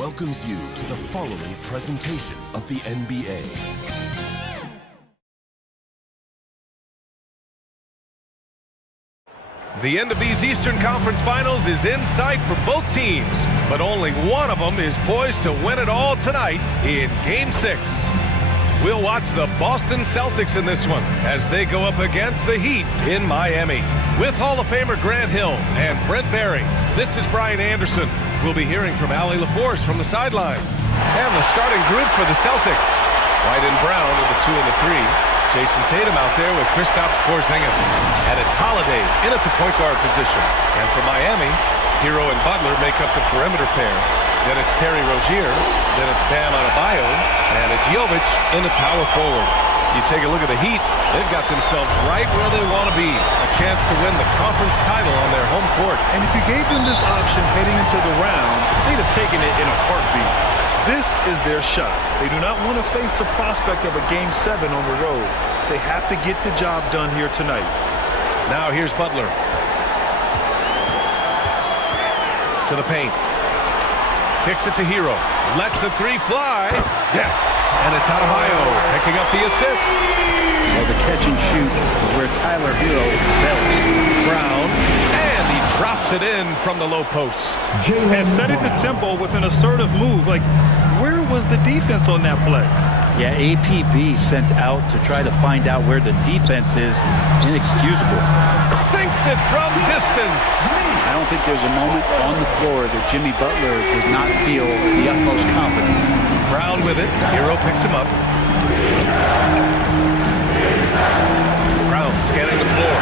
welcomes you to the following presentation of the NBA. The end of these Eastern Conference Finals is in sight for both teams, but only one of them is poised to win it all tonight in Game 6. We'll watch the Boston Celtics in this one as they go up against the Heat in Miami. With Hall of Famer Grant Hill and Brent Barry, this is Brian Anderson. We'll be hearing from Allie LaForce from the sideline. And the starting group for the Celtics. White and Brown in the 2 and the 3. Jason Tatum out there with Kristaps Porzingis. And it's Holiday in at the point guard position. And for Miami, Hero and Butler make up the perimeter pair. Then it's Terry Rozier. Then it's Bam Adebayo. And it's Jovic in at power forward. You take a look at the Heat, they've got themselves right where they want to be. A chance to win the conference title on their home court. And if you gave them this option heading into the round, they'd have taken it in a heartbeat. This is their shot. They do not want to face the prospect of a Game 7 on the road. They have to get the job done here tonight. Now here's Butler. To the paint. Kicks it to Hero. Lets the three fly. Yes. And it's Adebayo picking up the assist. Well, the catch and shoot is where Tyler Hero excels. Brown. And he drops it in from the low post. And setting the tempo with an assertive move. Like, where was the defense on that play? Yeah, APB sent out to try to find out where the defense is. Inexcusable. Sinks it from distance. I don't think there's a moment on the floor that Jimmy Butler does not feel the utmost confidence. Brown with it. Hero picks him up. Brown scanning the floor.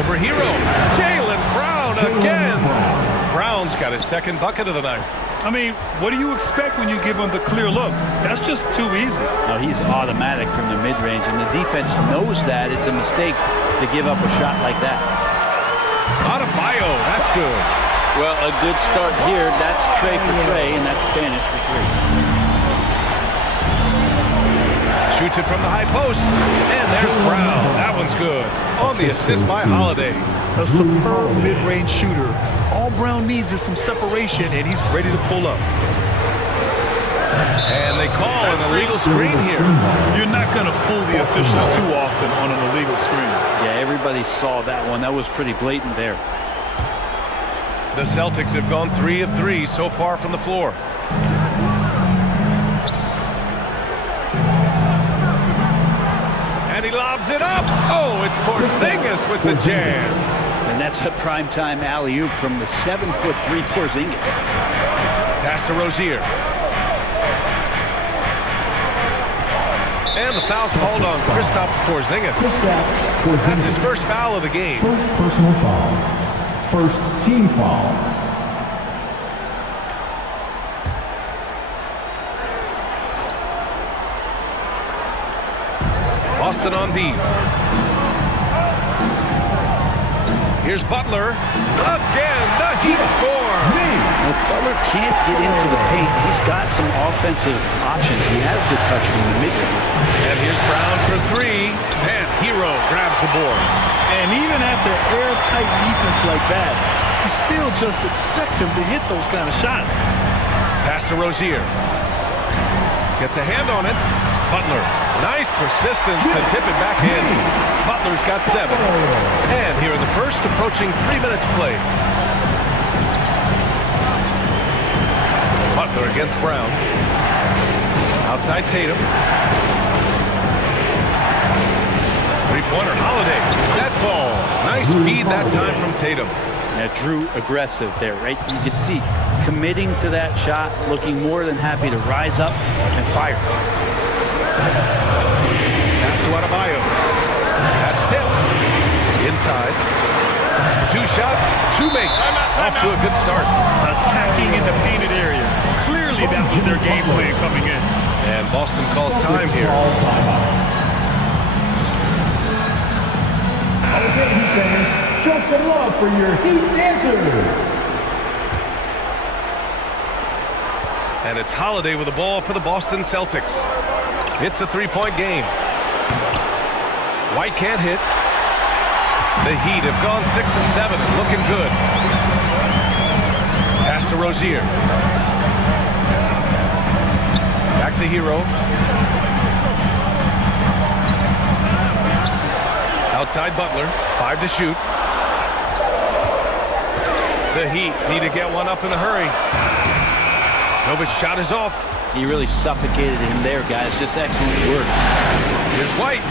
Over Hero. Jaylen Brown again. Brown's got his second bucket of the night. I mean, what do you expect when you give him the clear look? That's just too easy. No, he's automatic from the mid-range, and the defense knows that it's a mistake to give up a shot like that. Adebayo, that's good. Well, a good start here. That's Trey for Trey, and that's Spanish for 3. Shoots it from the high post, and there's Brown. That one's good. On the assist by Holiday. A superb mid-range shooter. All Brown needs is some separation, and he's ready to pull up. And they call an illegal screen here. You're not going to fool the officials too often on an illegal screen. Yeah, everybody saw that one. That was pretty blatant there. The Celtics have gone 3 of 3 so far from the floor. And he lobs it up. Oh, it's Porzingis with the jam. And that's a primetime alley-oop from the 7'3" Porzingis. Pass to Rozier. And the foul called on Kristaps Porzingis. That's his first foul of the game. First personal foul. First team foul. Boston on D. Here's Butler. Again, the Heat score. Well, Butler can't get into the paint. He's got some offensive options. He has the touch from the mid-range. And here's Brown for 3. And Hero grabs the board. And even after airtight defense like that, you still just expect him to hit those kind of shots. Pass to Rozier. Gets a hand on it. Butler. Nice persistence to tip it back in. Butler's got 7. And here in the first, approaching 3 minutes played. Butler against Brown. Outside Tatum. Three-pointer, Holiday. That falls. Nice feed that time from Tatum. Now, Drew aggressive there, right? You can see committing to that shot, looking more than happy to rise up and fire. Pass to Adebayo. That's tipped. Inside. 2 shots, 2 makes. Off to a good start. Attacking in the painted area. Clearly that was their game plan coming in. And Boston calls time here. Okay, Heat fans, show some love for your Heat dancers. And it's Holiday with the ball for the Boston Celtics. It's a 3-point game. White can't hit. The Heat have gone 6 of 7 and looking good. Pass to Rozier. to Hero. Outside Butler, 5 to shoot. The Heat need to get one up in a hurry. Novic's shot is off. He really suffocated him there, guys. Just excellent work. Here's White.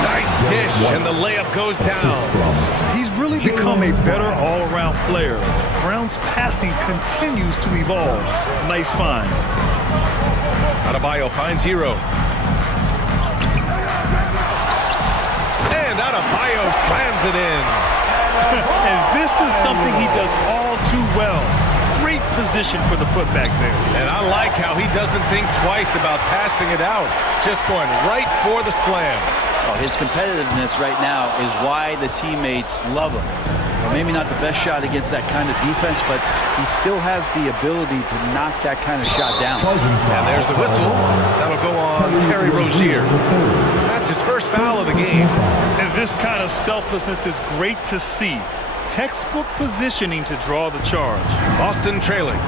Nice dish, and the layup goes down. He's really become a better all-around player. Brown's passing continues to evolve. Nice find. Adebayo finds Hero. And Adebayo slams it in. And this is something he does all too well. Great position for the putback there. And I like how he doesn't think twice about passing it out. Just going right for the slam. Oh, his competitiveness right now is why the teammates love him. Well, maybe not the best shot against that kind of defense, but he still has the ability to knock that kind of shot down. And there's the whistle. That'll go on Terry Rozier. That's his first foul of the game. And this kind of selflessness is great to see. Textbook positioning to draw the charge. Boston trailing.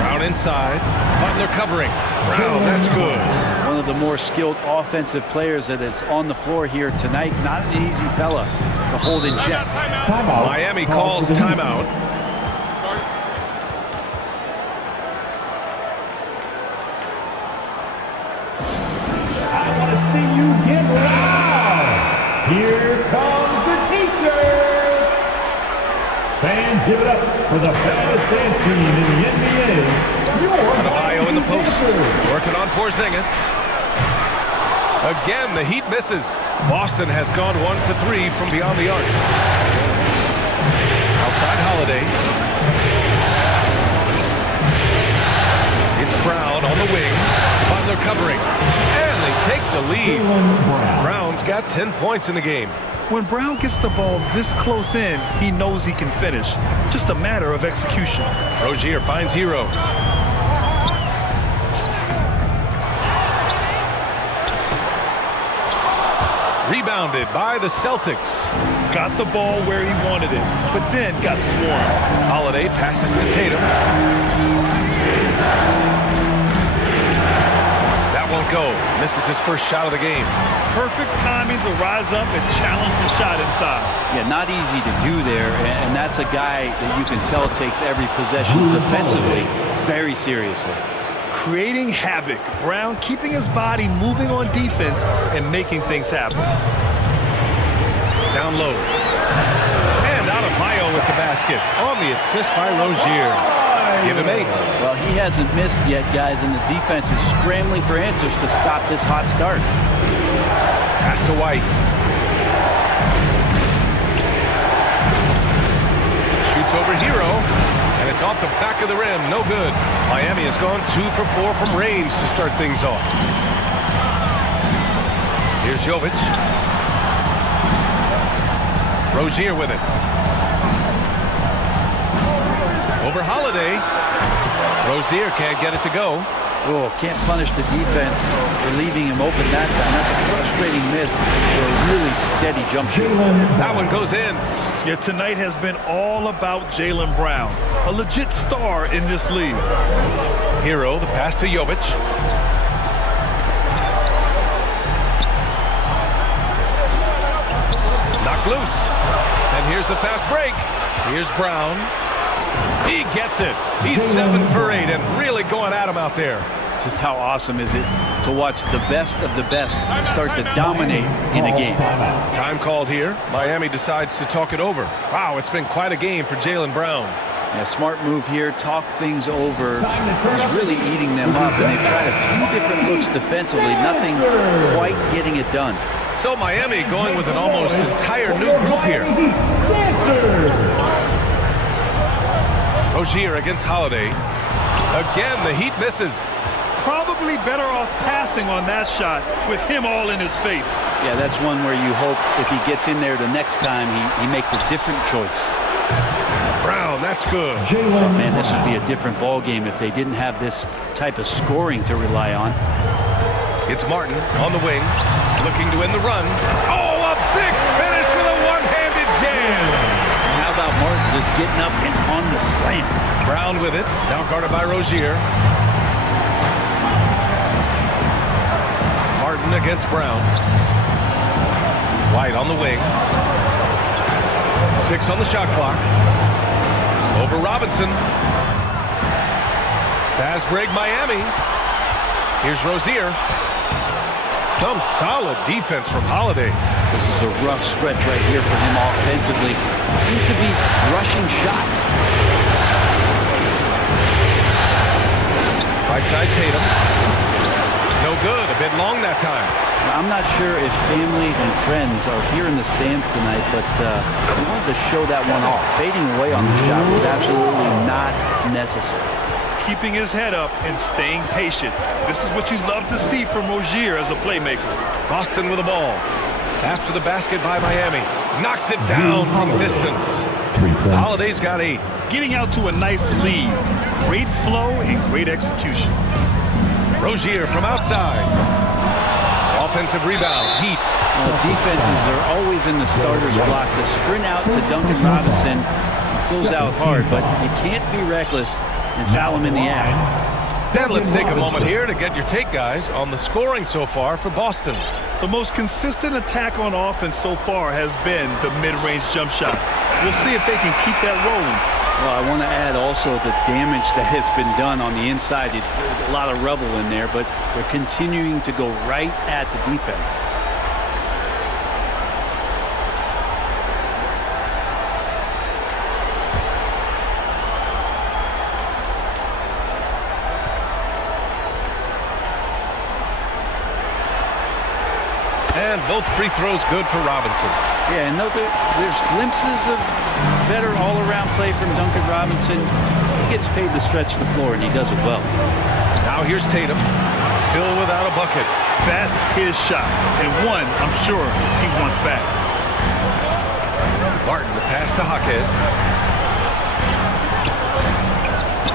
Brown inside. Butler covering. Brown, that's good. One of the more skilled offensive players that is on the floor here tonight. Not an easy fella to hold in check. Miami calls timeout. I want to see you get loud. Here comes the T-shirts. Fans, give it up for the baddest dance team in the NBA. Adebayo in the post. Working on Porzingis. Again, the Heat misses. Boston has gone 1 for 3 from beyond the arc. Outside Holiday. It's Brown on the wing. Butler covering. And they take the lead. Brown's got 10 points in the game. When Brown gets the ball this close in, he knows he can finish. Just a matter of execution. Rozier finds Hero. Rebounded by the Celtics. Got the ball where he wanted it, but then got swarmed. Holiday passes to Tatum. That won't go. Misses his first shot of the game. Perfect timing to rise up and challenge the shot inside. Yeah, not easy to do there, and that's a guy that you can tell takes every possession defensively very seriously. Creating havoc. Brown keeping his body moving on defense and making things happen. Down low. And Adebayo with the basket on the assist by Rozier. Give him 8. Well, he hasn't missed yet, guys, and the defense is scrambling for answers to stop this hot start. Pass to White. Shoots over Hero. And it's off the back of the rim. No good. Miami has gone 2 for 4 from range to start things off. Here's Jovic. Rozier with it. Over Holiday. Rozier can't get it to go. Oh, can't punish the defense for leaving him open that time. That's a frustrating miss for a really steady jump shot. That one goes in. Yeah, tonight has been all about Jaylen Brown. A legit star in this league. Hero, the pass to Jovic. Knocked loose. And here's the fast break. Here's Brown. He gets it. He's 7 for 8 and really going at him out there. Just how awesome is it to watch the best of the best start to dominate in a game. Time called here. Miami decides to talk it over. Wow, it's been quite a game for Jaylen Brown. Yeah, smart move here. Talk things over. He's really eating them up, and they've tried a few different looks defensively. Nothing quite getting it done. So Miami going with an almost entire new group here. Rozier against Holiday. Again, the Heat misses. Probably better off passing on that shot with him all in his face. Yeah, that's one where you hope if he gets in there the next time, he makes a different choice. Brown, that's good. Oh, man, this would be a different ball game if they didn't have this type of scoring to rely on. It's Martin on the wing, looking to end the run. Oh, a big finish with a one-handed jam. And how about Martin just getting up and on the slam? Brown with it. Now guarded by Rozier. Martin against Brown. White on the wing. 6 on the shot clock. Over Robinson. Fast break Miami. Here's Rozier. Some solid defense from Holiday. This is a rough stretch right here for him offensively. Seems to be rushing shots. Right side Tatum. No good. A bit long that time. I'm not sure if family and friends are here in the stands tonight, but he wanted to show that one off. Fading away on the shot was absolutely not necessary. Keeping his head up and staying patient. This is what you love to see from Rozier as a playmaker. Boston with the ball. After the basket by Miami. Knocks it down from distance. 3 points. Holiday's got 8. Getting out to a nice lead. Great flow and great execution. Rozier from outside. Offensive rebound. Heat. Well, defenses are always in the starter's block. The sprint out to Duncan Robinson goes out hard, but you can't be reckless and foul him in the act. Then let's take a moment here to get your take, guys, on the scoring so far for Boston. The most consistent attack on offense so far has been the mid-range jump shot. We'll see if they can keep that rolling. Well, I want to add also the damage that has been done on the inside. It's a lot of rubble in there, but they're continuing to go right at the defense. And both free throws good for Robinson. Yeah, and there's glimpses of better all-around play from Duncan Robinson. He gets paid to stretch the floor, and he does it well. Now here's Tatum, still without a bucket. That's his shot, and one I'm sure he wants back. Martin, the pass to Jaquez.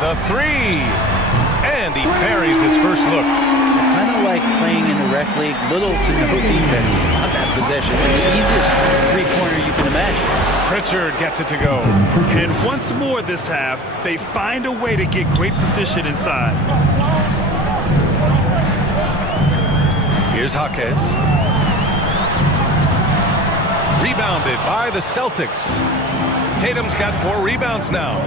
The 3, and he buries his first look. Kind of like playing in the rec league, little to no defense on that possession. And the easiest three-pointer you can imagine. Pritchard gets it to go. And once more this half, they find a way to get great position inside. Here's Jaquez. Rebounded by the Celtics. Tatum's got 4 rebounds now.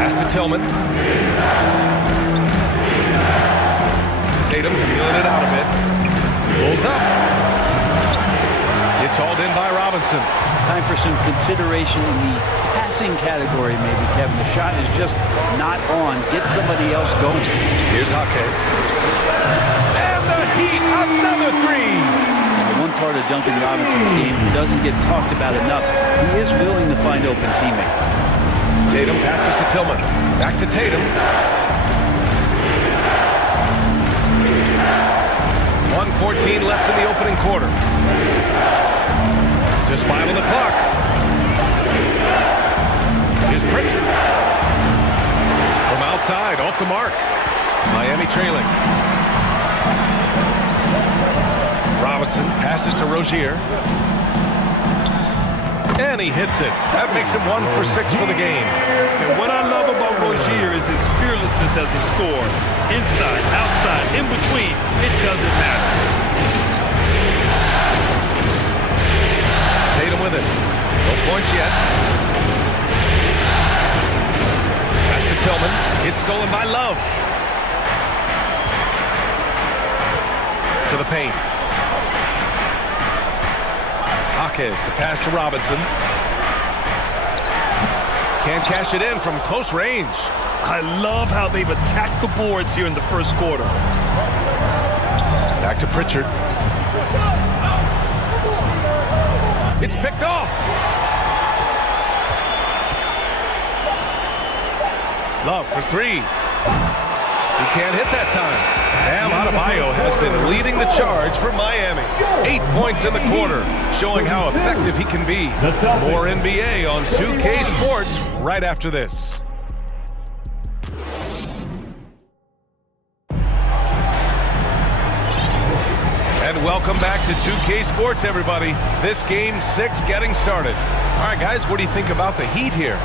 Pass to Tillman. Tatum feeling it out a bit. Pulls up. It's hauled in by Robinson. Time for some consideration in the passing category, maybe, Kevin. The shot is just not on. Get somebody else going. Here's Jaquez. And the Heat, another 3. The one part of Duncan Robinson's game doesn't get talked about enough. He is willing to find open teammates. Tatum passes to Tillman. Back to Tatum. 1:14 left in the opening quarter. Just 5 on the clock. Here's Pritchard. From outside, off the mark. Miami trailing. Robinson passes to Rozier. And he hits it. That makes him 1 for 6 for the game. And what I love about Rozier is his fearlessness as a scorer. Inside, outside, in between, it doesn't matter. Tatum with it. No points yet. Pass to Tillman. It's stolen by Love. To the paint. Jaquez, the pass to Robinson. Can't cash it in from close range. I love how they've attacked the boards here in the first quarter. Back to Pritchard. It's picked off. Love for 3. He can't hit that time. Bam Adebayo has been leading the charge for Miami. 8 points in the quarter, showing how effective he can be. More NBA on 2K Sports right after this. And welcome back to 2K Sports, everybody. This Game 6 getting started. All right, guys, what do you think about the Heat here?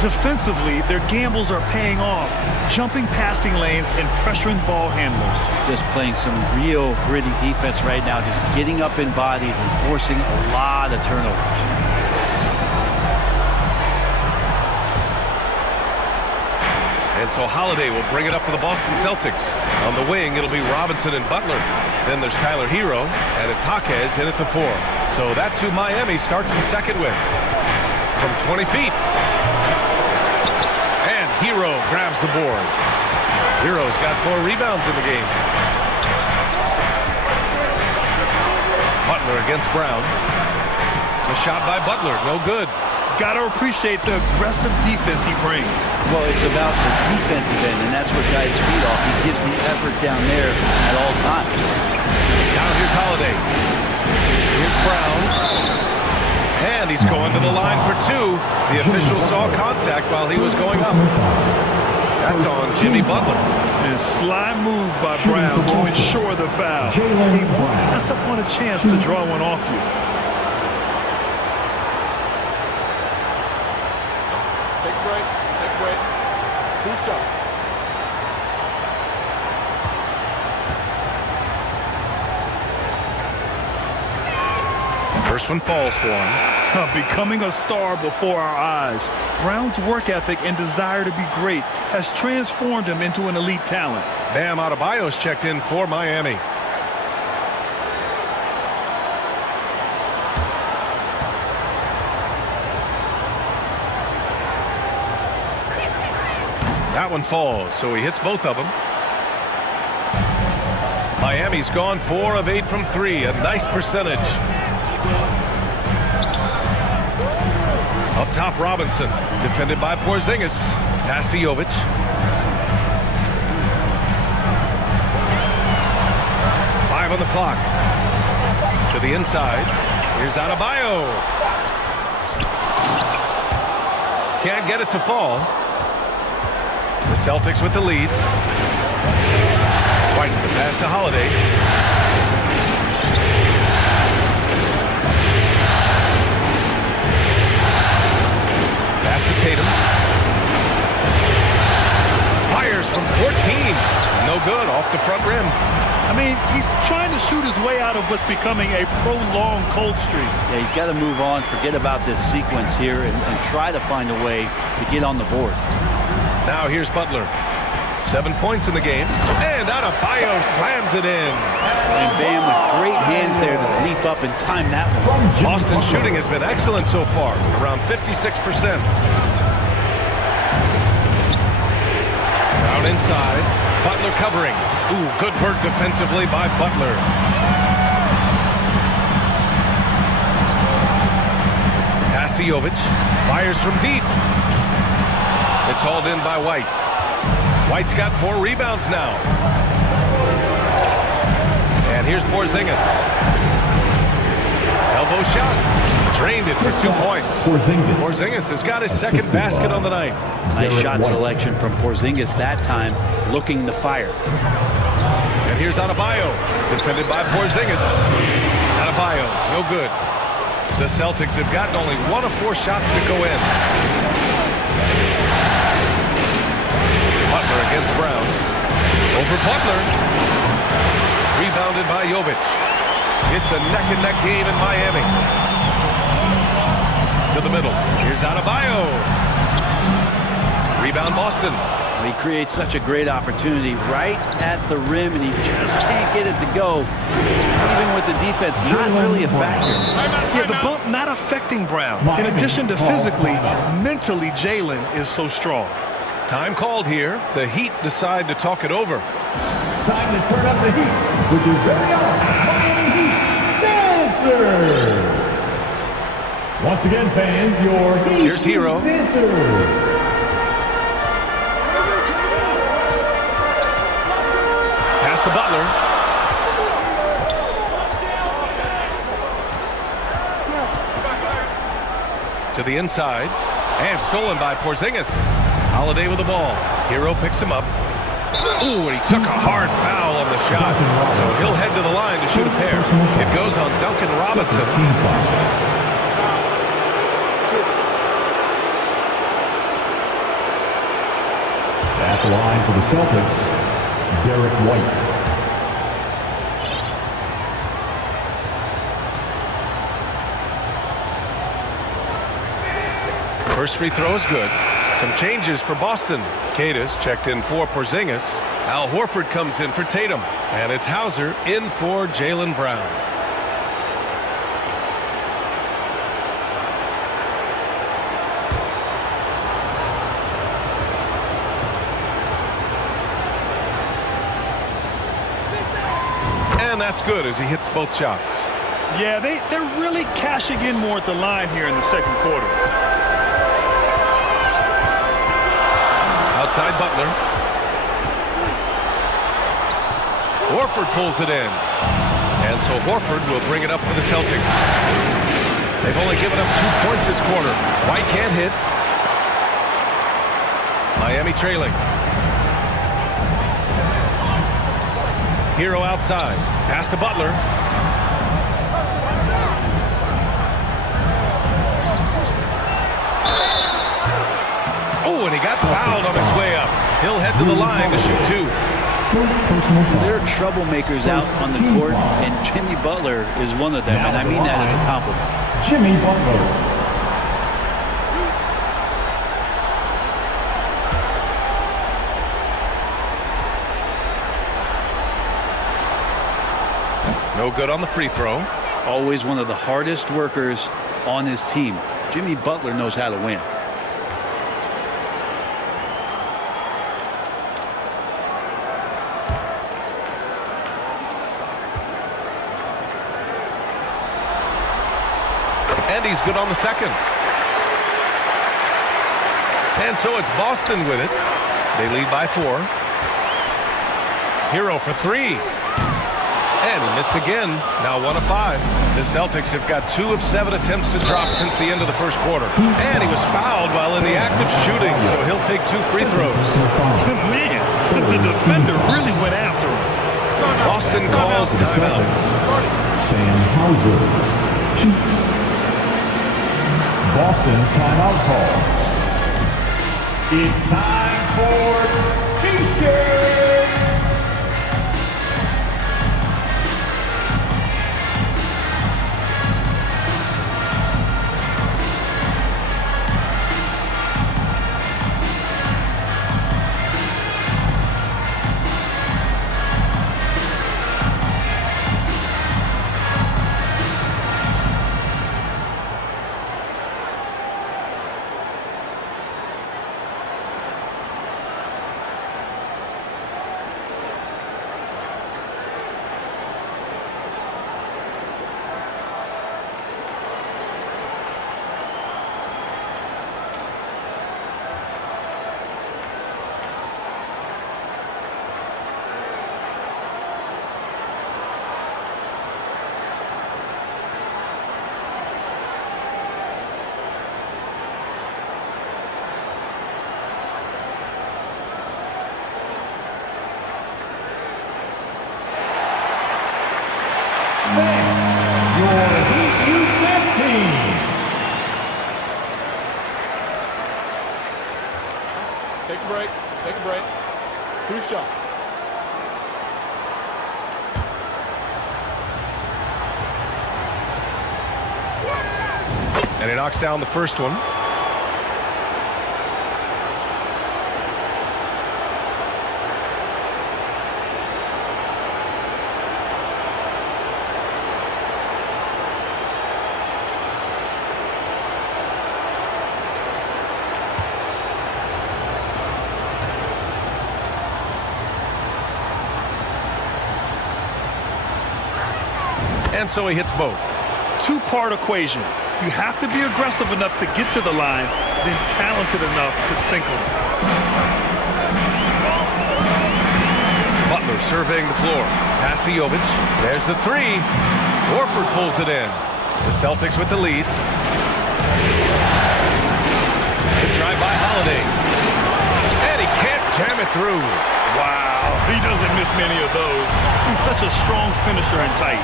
Defensively, their gambles are paying off. Jumping passing lanes and pressuring ball handlers. Just playing some real gritty defense right now. Just getting up in bodies and forcing a lot of turnovers. And so Holiday will bring it up for the Boston Celtics. On the wing, it'll be Robinson and Butler. Then there's Tyler Hero, and it's Jaquez in at the 4. So that's who Miami starts the second with. From 20 feet. And Hero grabs the board. Hero's got 4 rebounds in the game. Butler against Brown. A shot by Butler, no good. Got to appreciate the aggressive defense he brings. Well, it's about the defensive end, and that's what guys feed off. He gives the effort down there at all times. Now here's Holiday. Here's Brown. And he's going to the line for 2. The official saw contact while he was going up. That's on Jimmy Butler. And sly move by Brown to ensure the foul. He won't pass up on a chance to draw one off you. Take a break. Take a break. 2 shots. First one falls for him. Becoming a star before our eyes. Brown's work ethic and desire to be great has transformed him into an elite talent. Bam Adebayo's checked in for Miami. That one falls, so he hits both of them. Miami's gone 4 of 8 from 3, a nice percentage. Up top, Robinson, defended by Porzingis. Pass to Jovic. Five on the clock. To the inside. Here's Adebayo. Can't get it to fall. The Celtics with the lead. White, the pass to Holiday. Pass to Tatum. Fires from 14. No good, off the front rim. I mean, he's trying to shoot his way out of what's becoming a prolonged cold streak. Yeah, he's got to move on, forget about this sequence here, and try to find a way to get on the board. Now here's Butler. 7 points in the game. And Adebayo slams it in. And Bam with great hands there to leap up and time that one. Boston's shooting has been excellent so far, around 56%. Down inside. Butler covering. Ooh, good work defensively by Butler. Pass to Jovic. Fires from deep. It's hauled in by White. White's got 4 rebounds now. And here's Porzingis. Elbow shot. Drained it for 2 points. Porzingis has got his second basket on the night. Nice shot selection from Porzingis that time, looking to fire. And here's Adebayo, defended by Porzingis. Adebayo, no good. The Celtics have gotten only 1 of 4 shots to go in. Butler against Brown. Over Butler. Rebounded by Jovic. It's a neck-and-neck game in Miami. To the middle. Here's Adebayo. Rebound Boston. He creates such a great opportunity right at the rim, and he just can't get it to go. Even with the defense, not really a factor. Yeah, the bump not affecting Brown. In addition to physically, mentally, Jalen is so strong. Time called here. The Heat decide to talk it over. Time to turn up the heat with your very own Miami Heat Dancer. Once again, fans, your Heat Here's Hero. Dancer. Pass to Butler. To the inside. And stolen by Porzingis. Holiday with the ball. Hero picks him up. Ooh, and he took a hard foul on the shot. So he'll head to the line to shoot a pair. It goes on Duncan Robinson. At the line for the Celtics, Derek White. First free throw is good. Some changes for Boston. Cadis checked in for Porzingis. Al Horford comes in for Tatum. And it's Hauser in for Jaylen Brown. And that's good as he hits both shots. Yeah, they're really cashing in more at the line here in the second quarter. Outside Butler. Horford pulls it in. And so Horford will bring it up for the Celtics. They've only given up 2 points this quarter. White can't hit. Miami trailing. Hero outside. Pass to Butler. Oh, and he got fouled on his way up. He'll head to the line to shoot 2. There are troublemakers out on the court, and Jimmy Butler is one of them, and I mean that as a compliment. Jimmy Butler. No good on the free throw. Always one of the hardest workers on his team. Jimmy Butler knows how to win. And he's good on the second. And so it's Boston with it. They lead by 4. Hero for 3. And he missed again. Now 1 of 5. The Celtics have got 2 of 7 attempts to drop since the end of the first quarter. And he was fouled while in the act of shooting, so he'll take 2 free throws. Man, the defender really went after him. Boston calls timeout. Sam Hauser. Boston timeout call. It's time for T-shirts. Take a break. Take a break. 2 shots. And he knocks down the first one. And so he hits both. 2-part equation. You have to be aggressive enough to get to the line, then talented enough to sink them. Butler surveying the floor. Pass to Jovic. There's the 3. Horford pulls it in. The Celtics with the lead. Good drive by Holiday. And he can't jam it through. Wow, he doesn't miss many of those. He's such a strong finisher and tight.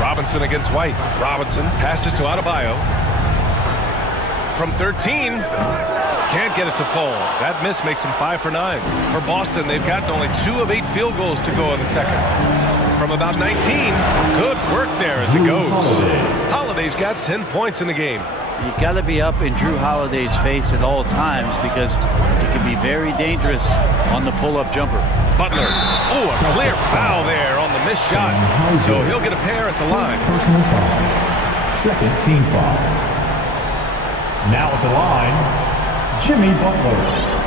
Robinson against White. Robinson passes to Adebayo. From 13. Can't get it to fall. That miss makes him 5 for 9. For Boston, they've gotten only 2 of 8 field goals to go in the second. From about 19, good work there as it goes. Holiday's got 10 points in the game. You got to be up in Drew Holiday's face at all times because he can be very dangerous on the pull-up jumper. Butler. Oh, a clear foul there on the missed shot. So he'll get a pair at the line. Personal foul. Second team foul. Now at the line, Jimmy Butler.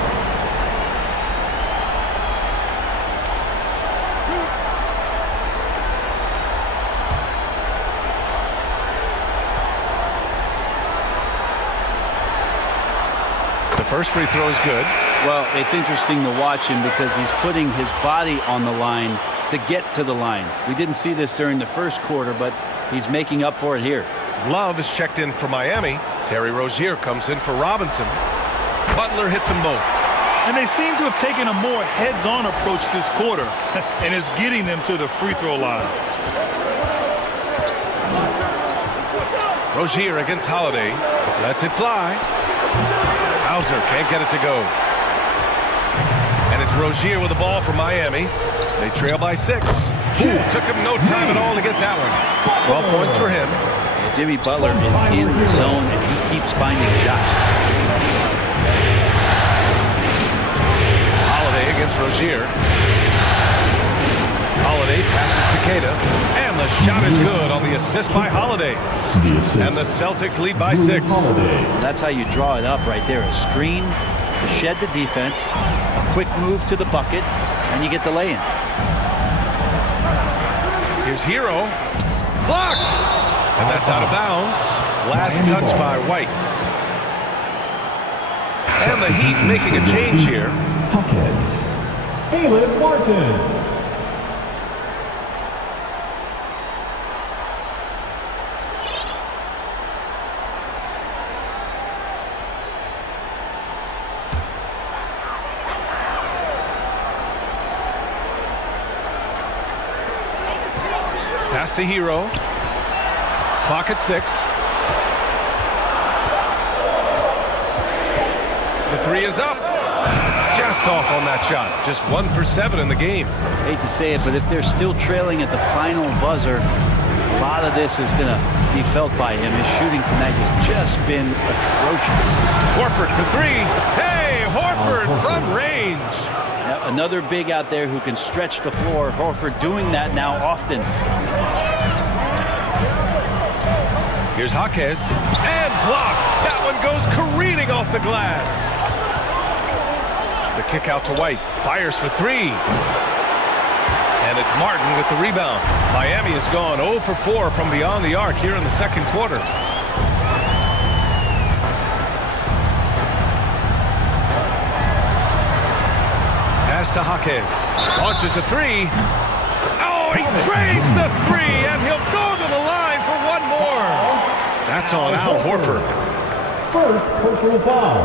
First free throw is good. Well, it's interesting to watch him because he's putting his body on the line to get to the line. We didn't see this during the first quarter, but he's making up for it here. Love is checked in for Miami. Terry Rozier comes in for Robinson. Butler hits them both. And they seem to have taken a more heads-on approach this quarter, and it's getting them to the free throw line. Rozier against Holiday. Lets it fly. Hauser can't get it to go. And it's Rozier with the ball for Miami. They trail by 6. Took him no time at all to get that one. 12 points for him. Yeah, Jimmy Butler is in the zone, and he keeps finding shots. Holiday against Rozier. Holiday passes to Tatum. And the shot is good on the assist by Holiday. And the Celtics lead by 6. That's how you draw it up right there. A screen to shed the defense, a quick move to the bucket, and you get the lay-in. Here's Hero. Blocked! And that's out of bounds. Last touch by White. And the Heat making a change here. Hawkins. Caleb Martin. Pass to Hero. Clock at 6. The 3 is up. Just off on that shot. Just 1 for 7 in the game. Hate to say it, but if they're still trailing at the final buzzer, a lot of this is going to be felt by him. His shooting tonight has just been atrocious. Horford for 3. Hey, Horford from range. Now, another big out there who can stretch the floor. Horford doing that now often. Here's Jaquez. And blocked. That one goes careening off the glass. The kick out to White. Fires for 3. And it's Martin with the rebound. Miami has gone 0 for 4 from beyond the arc here in the second quarter. Pass to Jaquez. Launches a 3. Oh, he drains the 3, and he'll go to the line for one more. That's on Al Horford. First personal foul.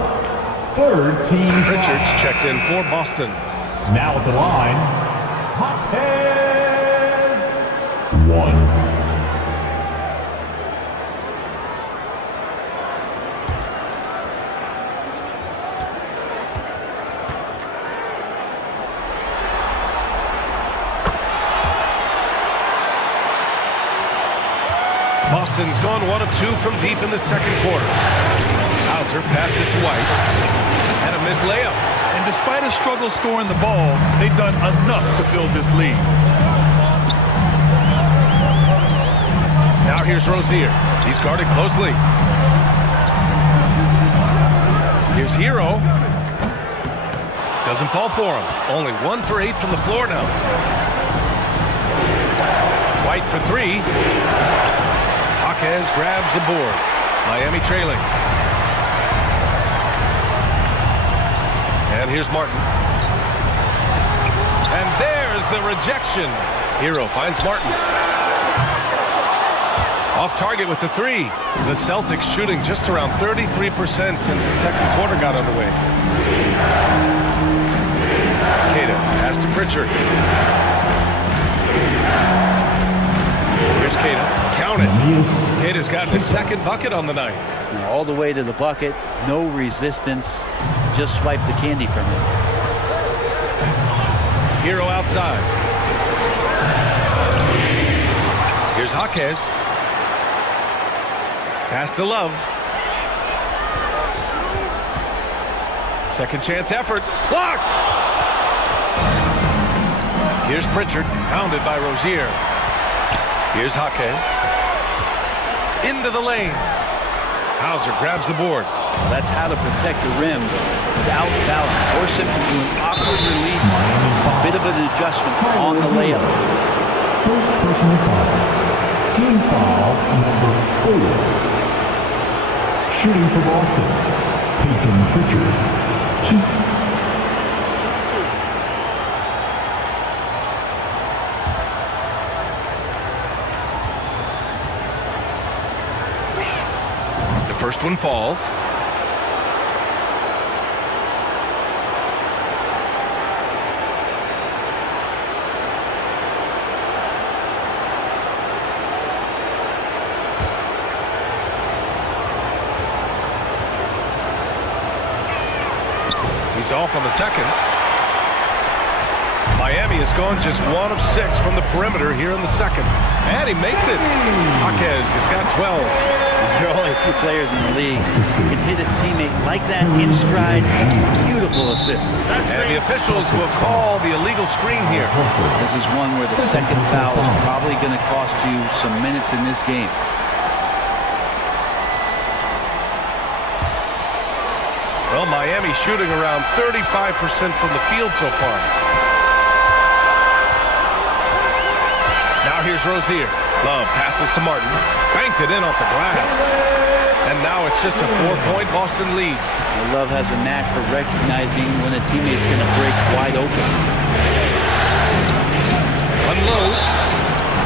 Third team foul. Richards checked in for Boston. Now at the line, Hawkins. 1. Boston's gone 1 of 2 from deep in the second quarter. Hauser passes to White. And a missed layup. And despite a struggle scoring the ball, they've done enough to build this lead. Now here's Rozier. He's guarded closely. Here's Hero. Doesn't fall for him. Only 1 for 8 from the floor now. White for 3. Jaquez grabs the board. Miami trailing. And here's Martin. And there's the rejection. Hero finds Martin. Off target with the 3. The Celtics shooting just around 33% since the second quarter got underway. Tatum pass to Pritchard. Here's Tatum. Count it. Tatum's gotten his second bucket on the night. All the way to the bucket. No resistance. Just swipe the candy from him. Hero outside. Here's Jaquez. Pass to Love. Second chance effort. Blocked! Here's Pritchard. Pounded by Rozier. Here's Jaquez. Into the lane. Hauser grabs the board. That's how to protect the rim without fouling. Force him into an awkward release. A bit of an adjustment on the layup. First personal foul. Team foul number 4. Shooting for Boston, Peyton Pritchard. 2. First one falls. He's off on the second. Miami has gone just 1 of 6 from the perimeter here in the second. And he makes it. Jaquez has got 12. There are only a few players in the league who can hit a teammate like that in stride. Beautiful assist. And the officials will call the illegal screen here. This is one where the second foul is probably going to cost you some minutes in this game. Well, Miami shooting around 35% from the field so far. Now here's Rozier. Love passes to Martin. Banked it in off the glass. And now it's just a 4-point Boston lead. Love has a knack for recognizing when a teammate's going to break wide open. Unloads.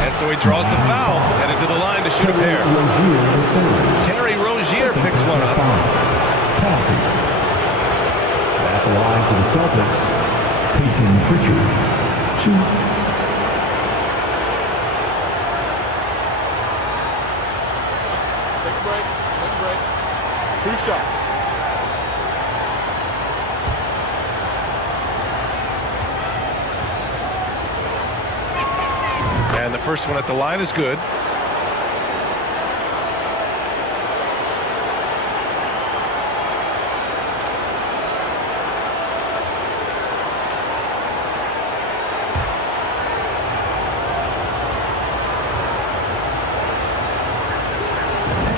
And so he draws the foul. Headed to the line to shoot a pair. Terry Rozier picks one up. Penalty. At the line for the Celtics, Peyton Pritchard. 2. Break. 2 shots. And the first one at the line is good.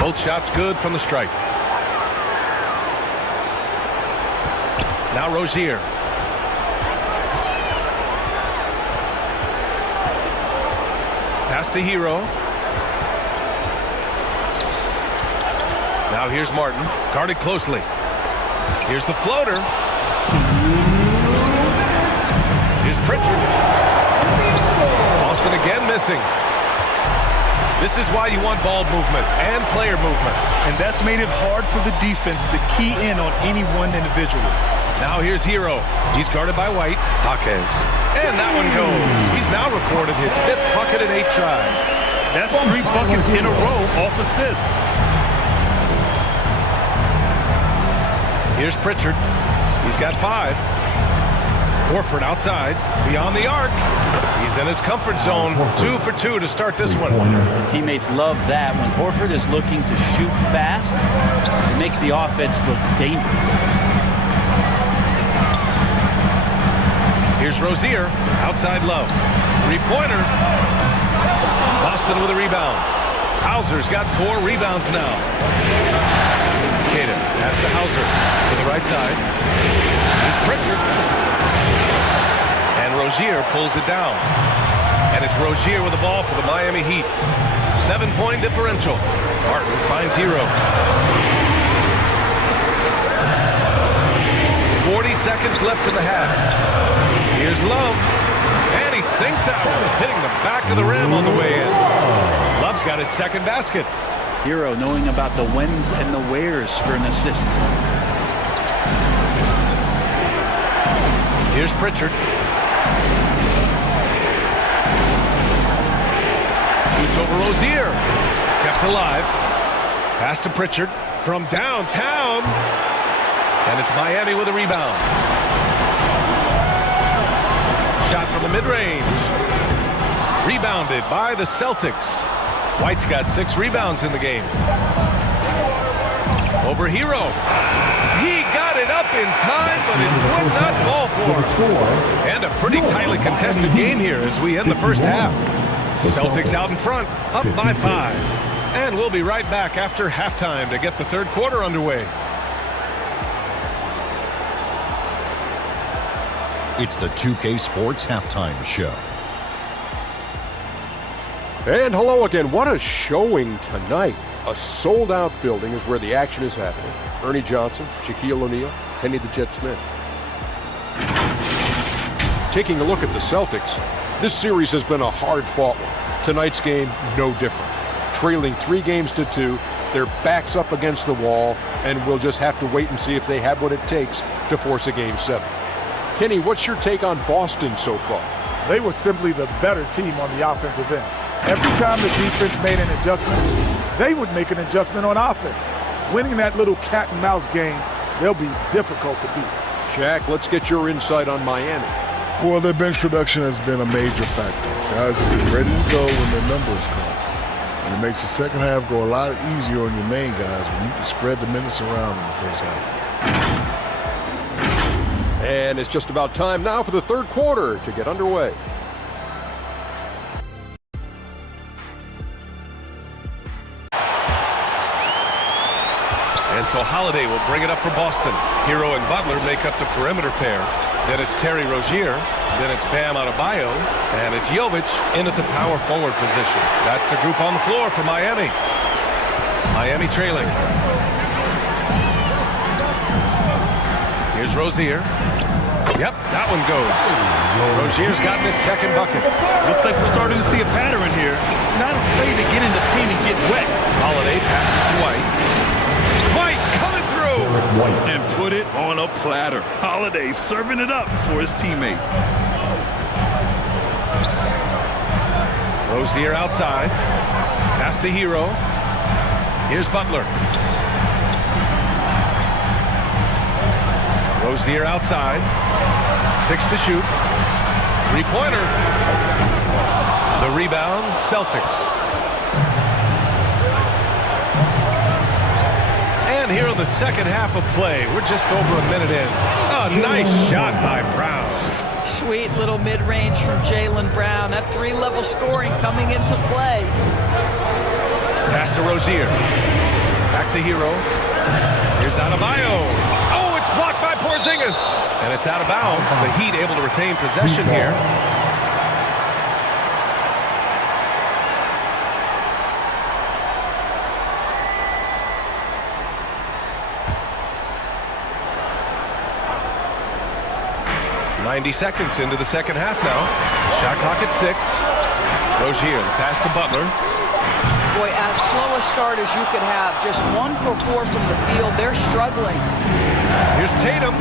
Both shots good from the stripe. Now Rozier. Pass to Hero. Now here's Martin. Guarded closely. Here's the floater. Here's Pritchard. Boston again missing. This is why you want ball movement and player movement. And that's made it hard for the defense to key in on any one individual. Now here's Hero. He's guarded by White. Jaquez. And that one goes. He's now recorded his 5th bucket in 8 tries. That's 3 buckets in a row off assist. Here's Pritchard. He's got 5. Horford outside, beyond the arc. He's in his comfort zone. 2 for 2 to start this one. Teammates love that. When Horford is looking to shoot fast, it makes the offense look dangerous. Here's Rozier, outside Love. 3-pointer. Boston with a rebound. Hauser's got 4 rebounds now. Tatum, pass to Hauser to the right side. Here's Pritchard. And Rozier pulls it down. And it's Rozier with the ball for the Miami Heat. 7-point differential. Martin finds Hero. 40 seconds left in the half. Here's Love. And he sinks that one, hitting the back of the rim on the way in. Love's got his second basket. Hero knowing about the whens and the wheres for an assist. Here's Pritchard. Shoots over Rozier. Kept alive. Pass to Pritchard from downtown. And it's Miami with a rebound. Shot from the mid-range. Rebounded by the Celtics. White's got 6 rebounds in the game. Over Hero. He got it up in time, but it would not fall for him. And a pretty tightly contested game here as we end the first half. Celtics out in front, up by 5. And we'll be right back after halftime to get the third quarter underway. It's the 2K Sports Halftime Show. And hello again. What a showing tonight. A sold-out building is where the action is happening. Ernie Johnson, Shaquille O'Neal, Kenny the Jet Smith. Taking a look at the Celtics, this series has been a hard-fought one. Tonight's game, no different. Trailing 3-2, their backs up against the wall, and we'll just have to wait and see if they have what it takes to force a Game 7. Kenny, what's your take on Boston so far? They were simply the better team on the offensive end. Every time the defense made an adjustment, they would make an adjustment on offense. Winning that little cat and mouse game, they'll be difficult to beat. Shaq, let's get your insight on Miami. Well, their bench production has been a major factor. Guys have been ready to go when their numbers come. And it makes the second half go a lot easier on your main guys when you can spread the minutes around in the first half. And it's just about time now for the third quarter to get underway. And so Holiday will bring it up for Boston. Hero and Butler make up the perimeter pair. Then it's Terry Rozier. Then it's Bam Adebayo. And it's Jovic in at the power forward position. That's the group on the floor for Miami. Miami trailing. Here's Rozier. Yep, that one goes. Rozier's gotten his second bucket. Looks like we're starting to see a pattern here. Not afraid to get in the paint and get wet. Holiday passes to White. White coming through. And put it on a platter. Holiday serving it up for his teammate. Rozier outside. Pass to Hero. Here's Butler. Rozier outside. 6 to shoot. 3-pointer. The rebound, Celtics. And here in the second half of play, we're just over a minute in. A nice shot by Brown. Sweet little mid-range from Jaylen Brown. That 3-level scoring coming into play. Pass to Rozier. Back to Hero. Here's Adebayo. Oh, it's blocked by Porzingis. And it's out of bounds. The Heat able to retain possession here. .90 seconds into the second half now. Shot clock at 6. Rozier, the pass to Butler. Boy, as slow a start as you could have. Just 1 for 4 from the field. They're struggling. Here's Tatum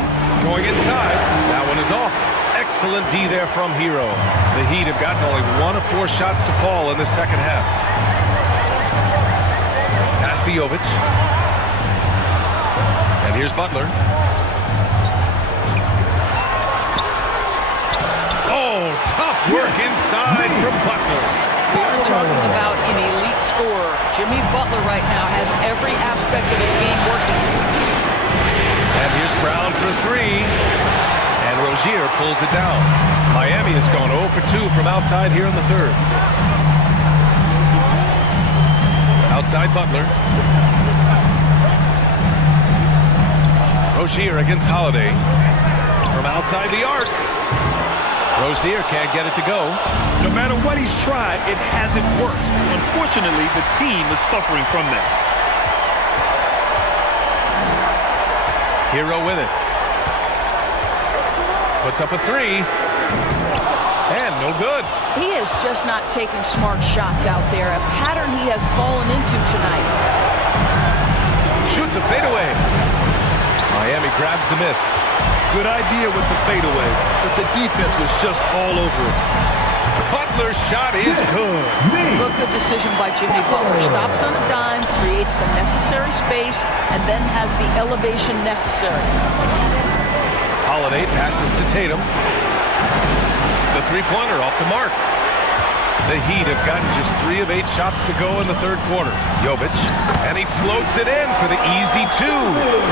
going inside. That one is off. Excellent D there from Hero. The Heat have gotten only 1 of 4 shots to fall in the second half. Pass to Jovic. And here's Butler. Oh, tough work inside from Butler. We are talking about an elite scorer. Jimmy Butler right now has every aspect of his game working. And here's Brown for 3. And Rozier pulls it down. Miami has gone 0 for 2 from outside here in the third. Outside Butler. Rozier against Holiday. From outside the arc. Rozier can't get it to go. No matter what he's tried, it hasn't worked. Unfortunately, the team is suffering from that. Hero with it. Puts up a 3. And no good. He is just not taking smart shots out there. A pattern he has fallen into tonight. Shoots a fadeaway. Miami grabs the miss. Good idea with the fadeaway, but the defense was just all over it. But Butler's shot is good. Look, good decision by Jimmy Butler. Stops on a dime, creates the necessary space, and then has the elevation necessary. Holiday passes to Tatum. The three-pointer off the mark. The Heat have gotten just 3 of 8 shots to go in the third quarter. Jovic, and he floats it in for the easy 2.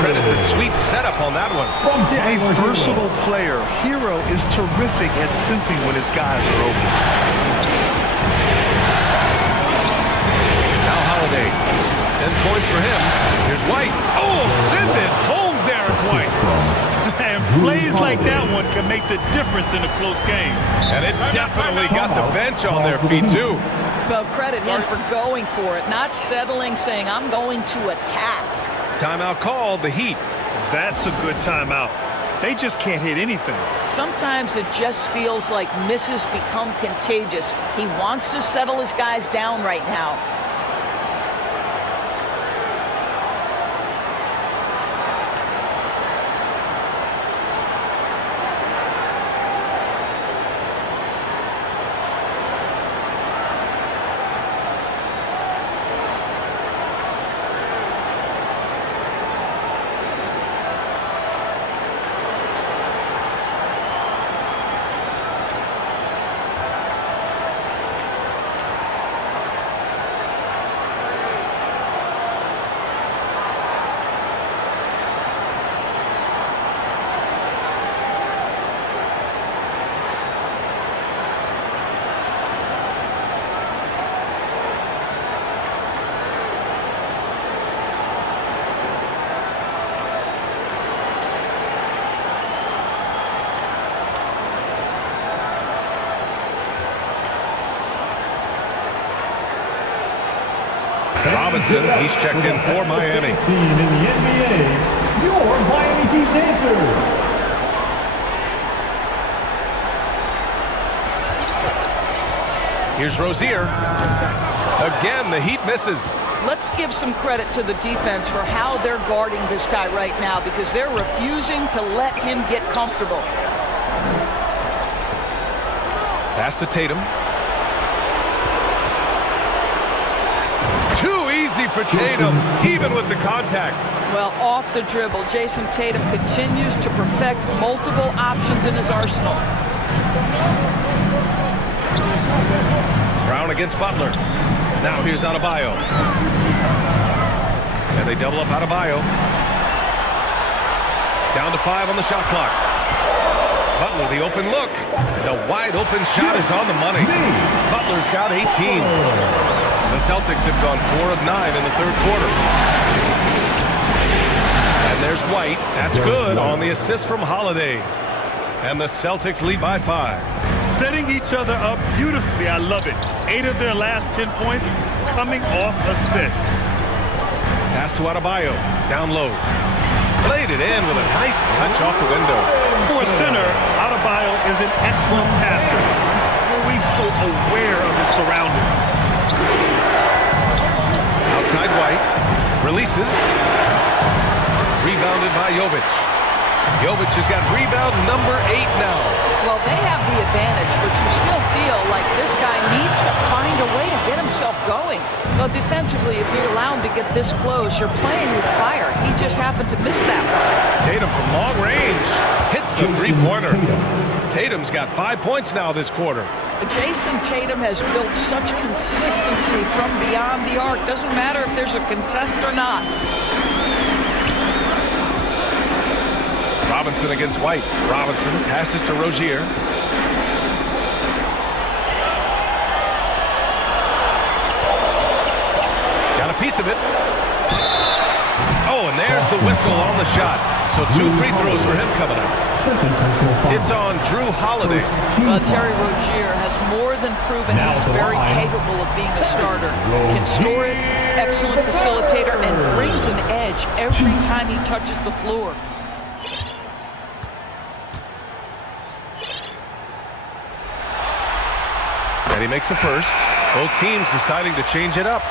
Credit the sweet setup on that one. A versatile player. Hero is terrific at sensing when his guys are open. Now Holiday. 10 points for him. Here's White. Oh, send it home, Derek White. And plays like that one can make the difference in a close game. And it definitely got the bench on their feet, too. Well, credit him for going for it, not settling, saying, I'm going to attack. Timeout called, the Heat. That's a good timeout. They just can't hit anything. Sometimes it just feels like misses become contagious. He wants to settle his guys down right now. Robinson, he's checked in for Miami. Team in the NBA, your Miami Heat dancers. Here's Rozier. Again, the Heat misses. Let's give some credit to the defense for how they're guarding this guy right now because they're refusing to let him get comfortable. Pass to Tatum. Too easy for Tatum, even with the contact. Well, off the dribble, Jason Tatum continues to perfect multiple options in his arsenal. Brown against Butler. Now here's Adebayo. And they double up Adebayo. Down to 5 on the shot clock. Butler, the open look. The wide open shot is on the money. Butler's got 18. The Celtics have gone 4 of 9 in the third quarter. And there's White. That's good on the assist from Holiday. And the Celtics lead by 5. Setting each other up beautifully. I love it. 8 of their last 10 points coming off assist. Pass to Adebayo. Down low. Played it in with a nice touch off the window. For a center, Adebayo is an excellent passer. He's always so aware of his surroundings. Outside White. Releases. Rebounded by Jovic. Jovic has got rebound number 8 now. Well, they have the advantage, but you still feel like this guy needs to find a way to get himself going. Well, defensively, if you allow him to get this close, you're playing with fire. He just happened to miss that one. Tatum from long range hits the three-pointer. Tatum's got 5 points now this quarter. Jason Tatum has built such consistency from beyond the arc. Doesn't matter if there's a contest or not. Robinson against White. Robinson passes to Rozier. Got a piece of it. Oh, and there's the whistle on the shot. So 2 free throws for him coming up. It's on Drew Holiday. Well, Terry Rozier has more than proven he's very capable of being a starter. Can score it, excellent facilitator, and brings an edge every time he touches the floor. And he makes the first. Both teams deciding to change it up.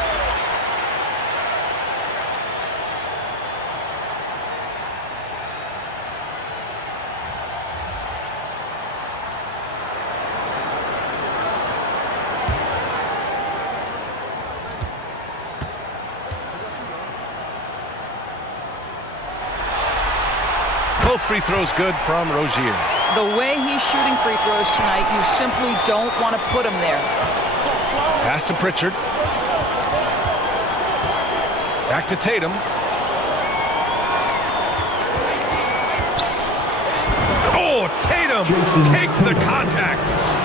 Both free throws good from Rozier. The way he's shooting free throws tonight, you simply don't want to put him there. Pass to Pritchard. Back to Tatum. Oh, Tatum takes the contact.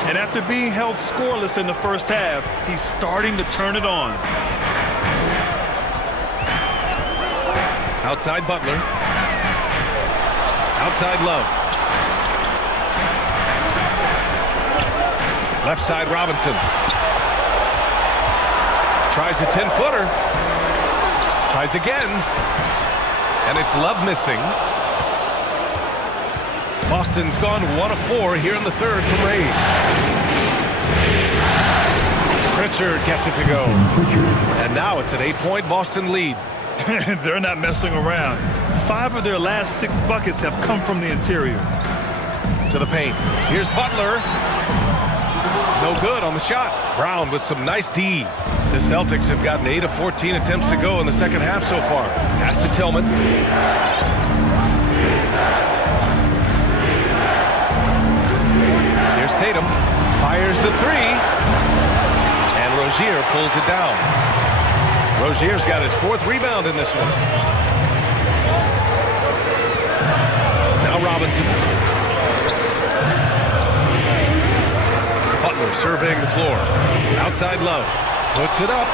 And after being held scoreless in the first half, he's starting to turn it on. Outside Butler. Outside Love. Left side Robinson. Tries a 10-footer. Tries again. And it's Love missing. Boston's gone 1 of 4 here in the third from range. Pritchard gets it to go. And now it's an 8-point Boston lead. They're not messing around. 5 of their last 6 buckets have come from the interior. To the paint. Here's Butler. No good on the shot. Brown with some nice D. The Celtics have gotten 8 of 14 attempts to go in the second half so far. Pass to Tillman. Here's Tatum. Fires the 3. And Rozier pulls it down. Rozier's got his 4th rebound in this one. Now Robinson. Butler surveying the floor. Outside Love. Puts it up.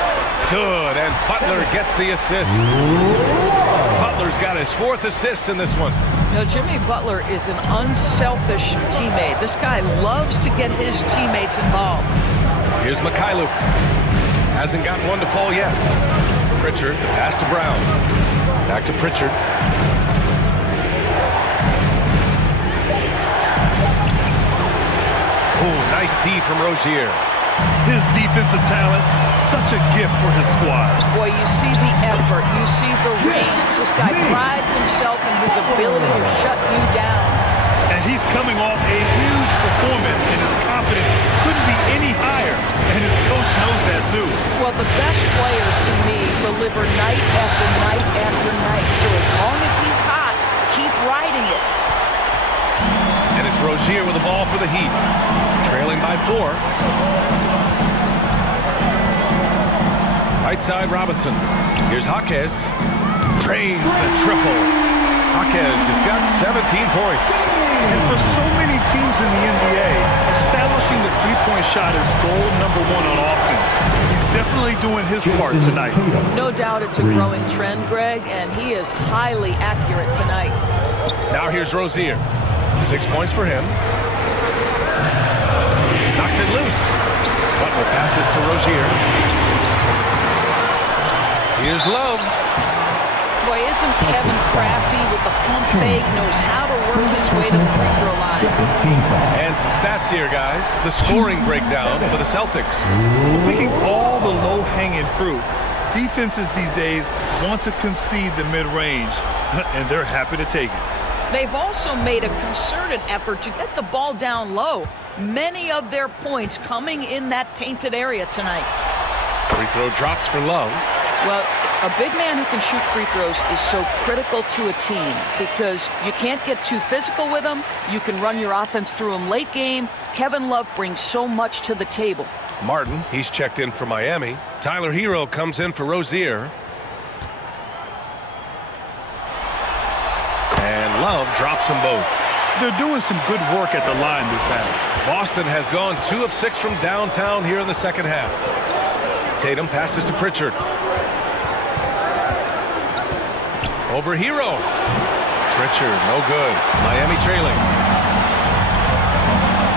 Good. And Butler gets the assist. Butler's got his 4th assist in this one. Now, Jimmy Butler is an unselfish teammate. This guy loves to get his teammates involved. Here's Mikhailuk. Hasn't gotten one to fall yet. Pritchard, the pass to Brown. Back to Pritchard. Oh, nice D from Rozier. His defensive talent, such a gift for his squad. Boy, you see the effort. You see the range. This guy prides himself in his ability to shut you down. And he's coming off a huge performance, and his confidence couldn't be any higher. And his coach knows that, too. Well, the best players, to me, deliver night after night after night. So as long as he's hot, keep riding it. And it's Rozier with the ball for the Heat. Trailing by 4. Right side Robinson. Here's Jaquez. Drains the triple. Jaquez has got 17 points. And for so many teams in the NBA, establishing the three-point shot is goal number 1 on offense. He's definitely doing his part tonight. No doubt it's a growing trend, Greg, and he is highly accurate tonight. Now here's Rozier. 6 points for him. Knocks it loose. Butler passes to Rozier. Here's Love. Boy, isn't Kevin crafty with the pump fake, knows how to work his way to the free throw line. And some stats here, guys. The scoring breakdown for the Celtics. Picking all the low-hanging fruit. Defenses these days want to concede the mid-range, and they're happy to take it. They've also made a concerted effort to get the ball down low. Many of their points coming in that painted area tonight. Free throw drops for Love. Well, a big man who can shoot free throws is so critical to a team because you can't get too physical with him. You can run your offense through him late game. Kevin Love brings so much to the table. Martin, he's checked in for Miami. Tyler Hero comes in for Rozier. And Love drops them both. They're doing some good work at the line this half. Boston has gone 2 of 6 from downtown here in the second half. Tatum passes to Pritchard. Over Hero. Pritchard, no good. Miami trailing.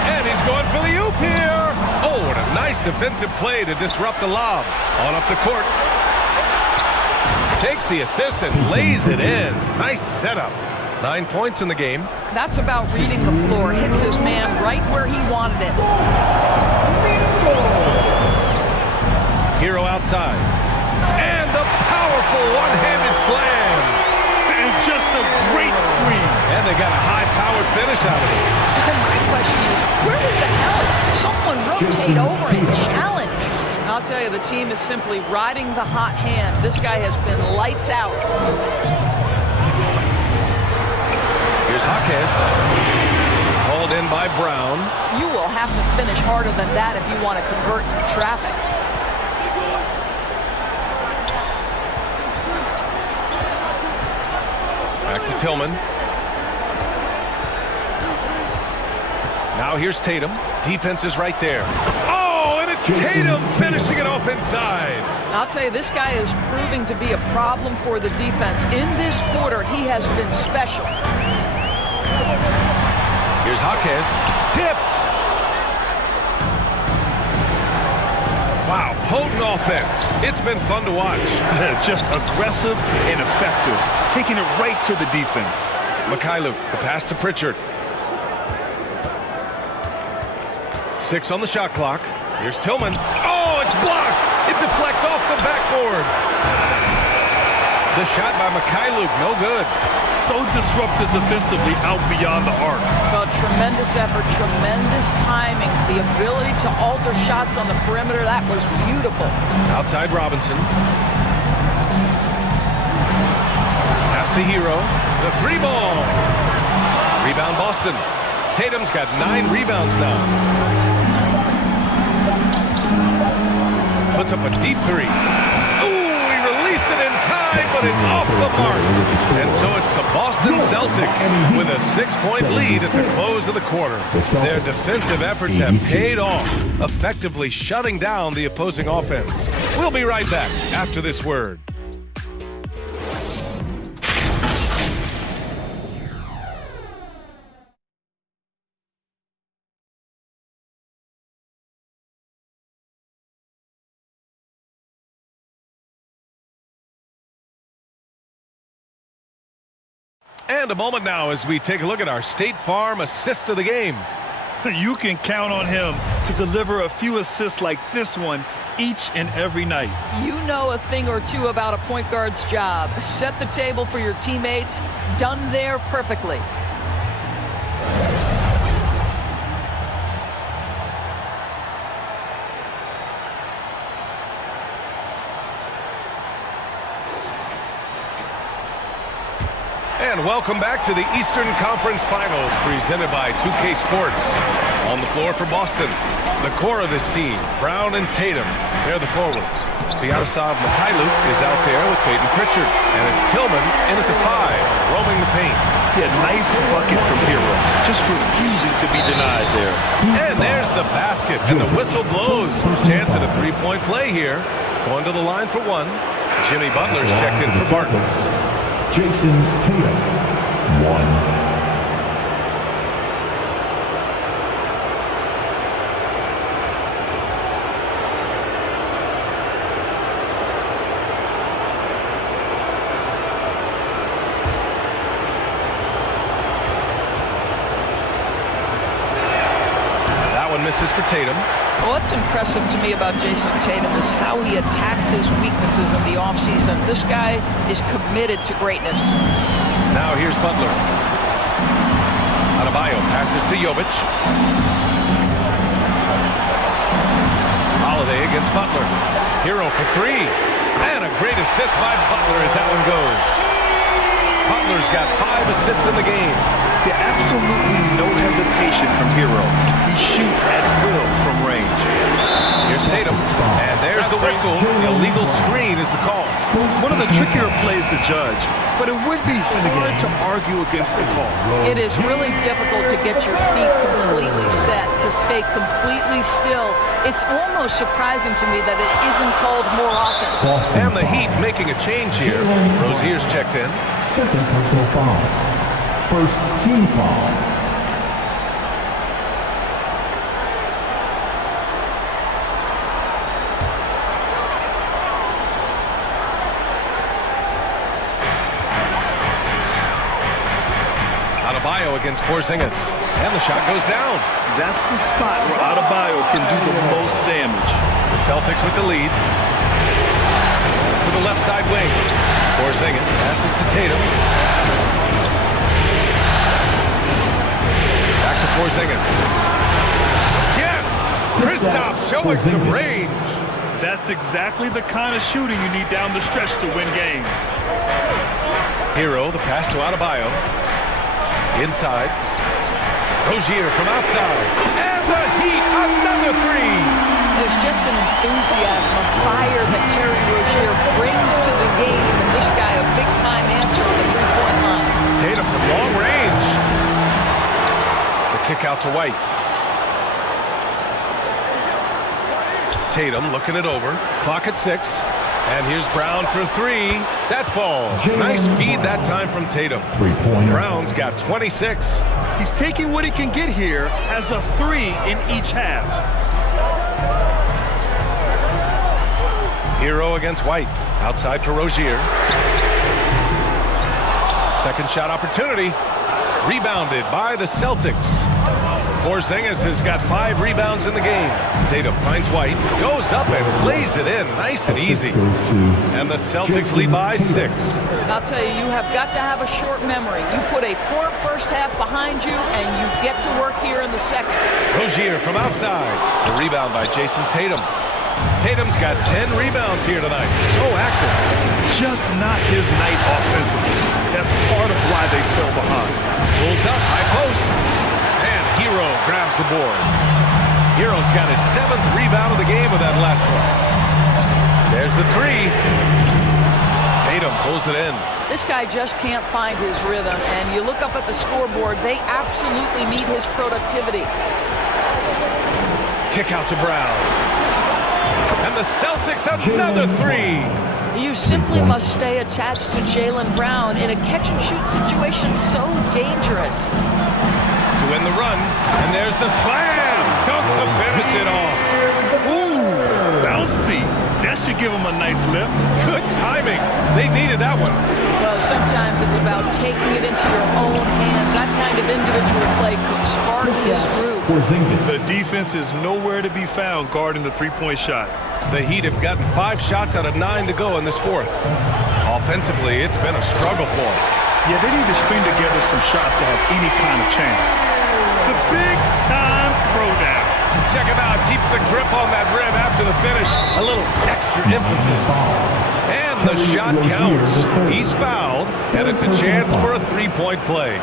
And he's going for the oop here. Oh, what a nice defensive play to disrupt the lob. On up the court. Takes the assist and lays it in. Nice setup. 9 points in the game. That's about reading the floor. Hits his man right where he wanted it. Hero outside. And the powerful one-handed slam. And just a great screen. And they got a high-powered finish out of it. And my question is, where was the help? Someone rotate over and challenge. I'll tell you, the team is simply riding the hot hand. This guy has been lights out. Here's Brown. You will have to finish harder than that if you want to convert in traffic. Back to Tillman. Now here's Tatum. Defense is right there. Oh, and it's Tatum finishing it off inside. I'll tell you, this guy is proving to be a problem for the defense. In this quarter, he has been special. Here's Jaquez. Tipped. Wow, potent offense. It's been fun to watch. Just aggressive and effective, taking it right to the defense. Mikhailuk, the pass to Pritchard. 6 on the shot clock. Here's Tillman. Oh, it's blocked. It deflects off the backboard. The shot by Mikhailuk, no good. So disruptive defensively out beyond the arc. Well, tremendous effort, tremendous timing. The ability to alter shots on the perimeter, that was beautiful. Outside Robinson. Pass to Hero. The 3 ball. Rebound Boston. Tatum's got 9 rebounds now. Puts up a deep 3. Ooh, he released it in time, but it's off the mark. And so it's the Boston Celtics with a 6-point lead at the close of the quarter. Their defensive efforts have paid off, effectively shutting down the opposing offense. We'll be right back after this word. And a moment now as we take a look at our State Farm assist of the game. You can count on him to deliver a few assists like this one each and every night. You know a thing or two about a point guard's job. Set the table for your teammates. Done there perfectly. And welcome back to the Eastern Conference Finals presented by 2K Sports. On the floor for Boston, the core of this team, Brown and Tatum, they're the forwards. Sviatoslav Mikhailuk is out there with Peyton Pritchard. And it's Tillman in at the 5, roaming the paint. Yeah, nice bucket from Hero. Just refusing to be denied there. And there's the basket, and the whistle blows. Chance at a 3-point play here. Going to the line for 1. Jimmy Butler's checked in for Barton. Jason Tatum, 1. That one misses for Tatum. What's impressive to me about Jason Tatum is how he attacks his weaknesses in the offseason. This guy is committed to greatness. Now here's Butler. Adebayo passes to Jovic. Holiday against Butler. Hero for 3. And a great assist by Butler as that one goes. Butler's got 5 assists in the game. Yeah, absolutely no hesitation from Hero. He shoots at will from range. Here's Tatum, and there's the whistle. Illegal screen is the call. One of the trickier plays to judge, but it would be hard to argue against the call. It is really difficult to get your feet completely set, to stay completely still. It's almost surprising to me that it isn't called more often. And the Heat making a change here. Rozier's checked in. Second personal foul. First team foul. Adebayo against Porzingis. And the shot goes down. That's the spot where Adebayo can do the most damage. The Celtics with the lead. To the left side wing. Porzingis passes to Tatum. Back to Porzingis. Yes! Kristaps showing some range. That's exactly the kind of shooting you need down the stretch to win games. Hero, the pass to Adebayo. Inside. Rozier from outside. And the Heat, another three. There's just an enthusiasm, a fire that Terry Rozier brings to the game. And this guy, a big-time answer on the three-point line. Tatum from long range. The kick out to White. Tatum looking it over. Clock at 6. And here's Brown for three. That falls. Nice feed that time from Tatum. Brown's got 26. He's taking what he can get here as a 3 in each half. Hero against White. Outside for Rozier. Second shot opportunity. Rebounded by the Celtics. Porzingis has got 5 rebounds in the game. Tatum finds White, goes up and lays it in nice and easy. And the Celtics lead by 6. I'll tell you, you have got to have a short memory. You put a poor first half behind you, and you get to work here in the second. Rozier from outside. The rebound by Jason Tatum. Tatum's got 10 rebounds here tonight. So active. Just not his night offensively. That's part of why they fell behind. Pulls up, high post. Hero grabs the board. Hero's got his 7th rebound of the game with that last one. There's the 3. Tatum pulls it in. This guy just can't find his rhythm, and you look up at the scoreboard, they absolutely need his productivity. Kick out to Brown. And the Celtics another 3. You simply must stay attached to Jaylen Brown in a catch-and-shoot situation so dangerous. To win the run, and there's the slam. Dunk to finish it off. Ooh, bouncy. That should give him a nice lift. Good timing. They needed that one. Well, sometimes it's about taking it into your own hands. That kind of individual play could spark his group. The defense is nowhere to be found guarding the three-point shot. The Heat have gotten 5 shots out of 9 to go in this fourth. Offensively, it's been a struggle for them. Yeah, they need to string together some shots to have any kind of chance. The big-time throwdown. Check him out. Keeps the grip on that rim after the finish. A little extra emphasis. And the shot counts. He's fouled, and it's a chance for a 3-point play.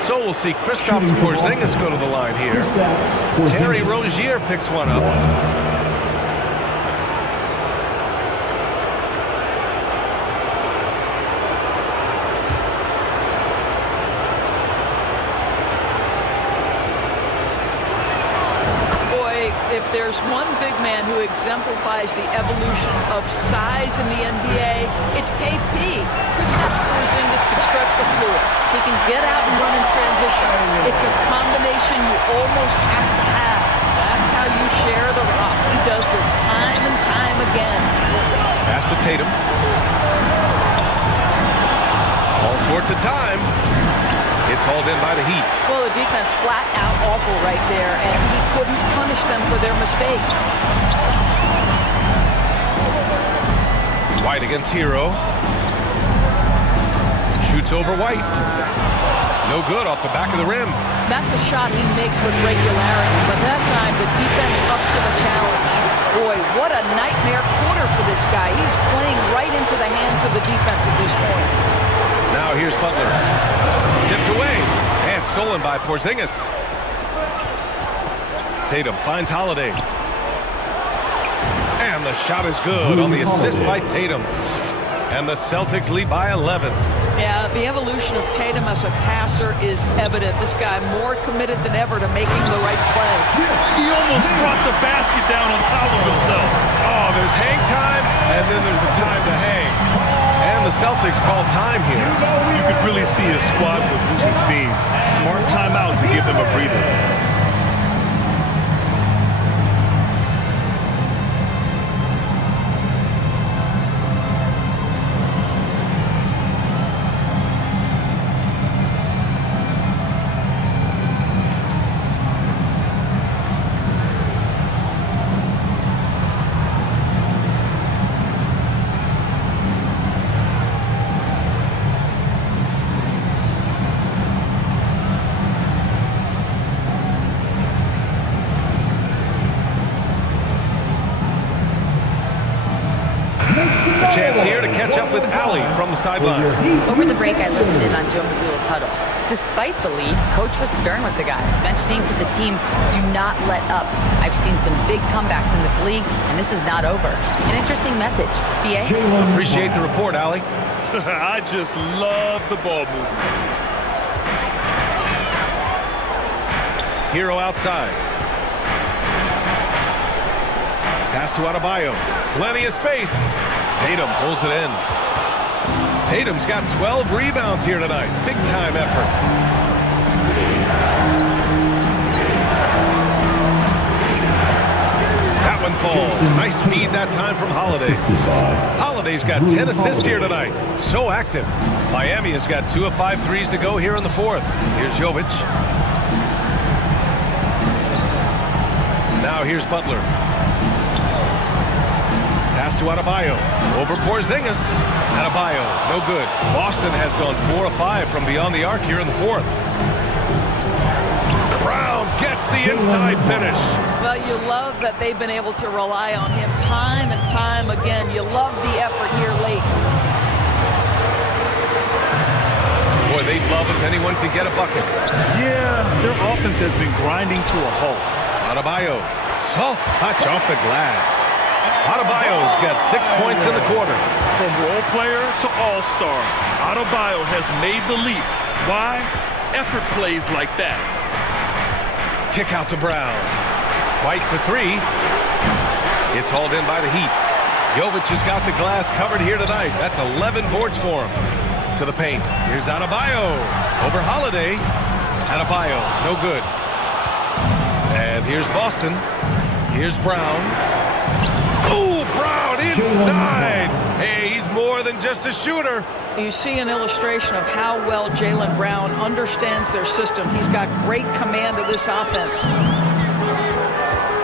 So we'll see Kristaps Porzingis go to the line here. Terry Rozier picks one up. If there's one big man who exemplifies the evolution of size in the NBA, it's KP. Kristaps Porzingis can stretch the floor. He can get out and run in transition. It's a combination you almost have to have. That's how you share the rock. He does this time and time again. Pass to Tatum. All sorts of time. It's hauled in by the Heat. Well, the defense flat out awful right there, and he couldn't punish them for their mistake. White against Hero. Shoots over White. No good off the back of the rim. That's a shot he makes with regularity, but that time the defense up to the challenge. Boy, what a nightmare quarter for this guy. He's playing right into the hands of the defense at this point. Now here's Butler. Tipped away and stolen by Porzingis. Tatum finds Holiday. And the shot is good on the assist by Tatum. And the Celtics lead by 11. Yeah, the evolution of Tatum as a passer is evident. This guy more committed than ever to making the right play. He almost brought the basket down on top of himself. Oh, there's hang time, and then there's a time to hang. And the Celtics call time here. You could really see his squad was losing steam. Smart timeout to give them a breather. A chance here to catch up with Allie from the sideline. Over the break, I listened in on Joe Mazzulla's huddle. Despite the lead, Coach was stern with the guys, mentioning to the team, do not let up. I've seen some big comebacks in this league, and this is not over. An interesting message. BA? Appreciate the report, Allie. I just love the ball movement. Hero outside. Pass to Adebayo. Plenty of space. Tatum pulls it in. Tatum's got 12 rebounds here tonight. Big time effort. That one falls. Nice feed that time from Holiday. Holiday's got 10 assists here tonight. So active. Miami has got 2 of 5 threes to go here in the fourth. Here's Jovic. Now here's Butler. Pass to Adebayo. Over Porzingis. Adebayo, no good. Boston has gone 4 of 5 from beyond the arc here in the fourth. Brown gets the inside finish. Well, you love that they've been able to rely on him time and time again. You love the effort here late. Boy, they'd love if anyone could get a bucket. Yeah, their offense has been grinding to a halt. Adebayo, soft touch off the glass. Adebayo's got 6 points in the quarter. From role player to all-star, Adebayo has made the leap. Why? Effort plays like that. Kick out to Brown. White for 3. It's hauled in by the Heat. Jovic has got the glass covered here tonight. That's 11 boards for him. To the paint. Here's Adebayo. Over Holiday. Adebayo, no good. And here's Boston. Here's Brown. Oh, Brown inside. Hey, he's more than just a shooter. You see an illustration of how well Jaylen Brown understands their system. He's got great command of this offense.